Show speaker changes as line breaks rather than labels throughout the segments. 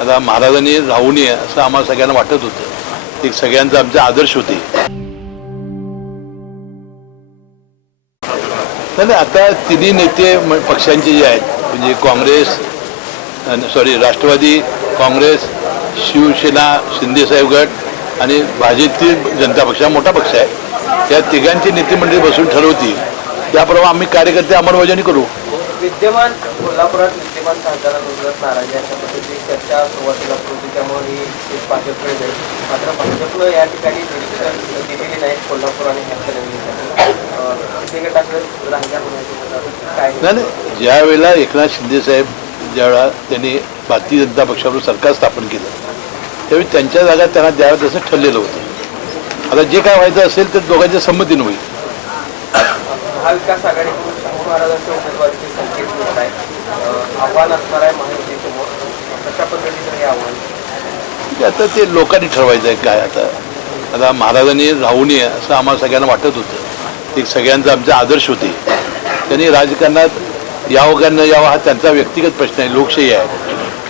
आता महाराजांनी राहू नये असं आम्हाला सगळ्यांना वाटत होतं. ती सगळ्यांचा आमचा आदर्श होती. नाही आता तिन्ही नेते पक्षांचे जे आहेत म्हणजे Congress sorry Rashtravadi Congress Shivsena शिंदेसाहेब गट आणि भाजपची जनता पक्ष हा मोठा पक्ष आहे. त्या तिघांची नेते मंडळी बसून ठरवतील. त्याप्रमाणे आम्ही कार्यकर्ते अंमलबजावणी करू.
विद्यमान कोल्हापुरात विद्यमान खासदारांविरोधात नाराजी अशा पद्धतीची चर्चा सुरुवातीला सुरू होती त्यामुळे ही सीट भाजपकडे जाईल मात्र भाजपनं या ठिकाणी निरीक्षण दिलेली नाहीत कोल्हापूर आणि हातकणंगलेसाठी शिंदे गटाकडे राहिल्या होण्याची काय
नाही नाही ज्या वेळेला एकनाथ शिंदेसाहेब ज्यावेळेला त्यांनी भारतीय जनता पक्षाबरोबर सरकार स्थापन केलं त्यावेळी त्यांच्या जागा त्यांना द्याव्यात असं ठरलेलं होतं. आता जे काय व्हायचं असेल तर दोघांच्या संमतीनं होईल.
महाराजांच्या उमेदवारीचे संकेत मिळत आहे. आव्हान असणार आहे महायुतीसमोर. कशा पद्धतीचं हे आव्हान?
आता ते लोकांनी ठरवायचं आहे काय आता. आता महाराजांनी राहू नये असं आम्हाला सगळ्यांना वाटत होतं. ते सगळ्यांचा आमचे आदर्श होते. त्यांनी राजकारणात यावं का न यावं हा त्यांचा व्यक्तिगत प्रश्न आहे लोकशाही आहे.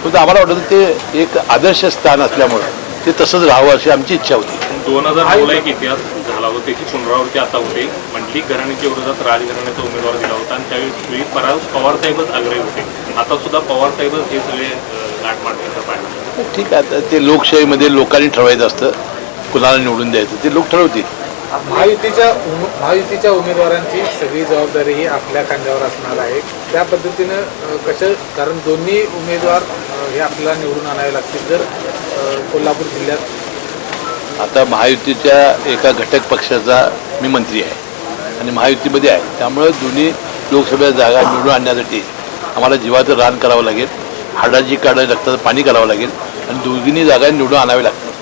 पण आम्हाला वाटतं ते एक आदर्श स्थान असल्यामुळं ते तसंच राहावं अशी आमची इच्छा होती.
दोन हजार त्याची पुनरावृत्ती आता होते मंडलिक घराण्याच्या विरोधात राजघराण्याचा उमेदवार दिला होता आणि त्यावेळी पवार साहेबच आग्रही होते. आता सुद्धा पवार साहेबच हे सगळे पाहिजे
ठीक आहे आता ते लोकशाहीमध्ये लोकांनी ठरवायचं असतं. कुणाला निवडून द्यायचं? ते लोक ठरवतील.
महायुतीच्या उम- महायुतीच्या उमेदवारांची सगळी जबाबदारी ही आपल्या खांद्यावर असणार आहे. त्या पद्धतीनं कसं कारण दोन्ही उमेदवार हे आपल्याला निवडून आणावे लागतील. जर कोल्हापूर जिल्ह्यात
आता महायुतीच्या एका घटक पक्षाचा मी मंत्री आहे. आणि महायुतीमध्ये आहे. त्यामुळं दोन्ही लोकसभेच्या जागा निवडून आणण्यासाठी आम्हाला जीवाचं रान करावं लागेल. हाडाची काढं रक्ताचं पाणी करावं लागेल. आणि दोन्ही जागा निवडून आणाव्या लागतात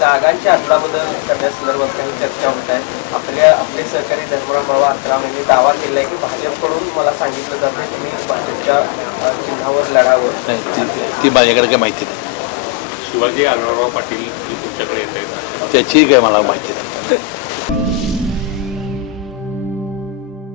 जागांची अदलाबदल करण्यासंदर्भात काही चर्चा होत आहे. आपल्या आपले सहकारी धर्मराव बाबा अकराम यांनी दावा केला आहे की भाजपकडून मला सांगितलं जातं की मी भाजपच्या चिन्हावर लढावं.
ती माझ्याकडे काही माहिती नाही.
शिवाजी आढळराव पाटील तुमच्याकडे येत आहेत.
त्याची काय मला माहिती नाही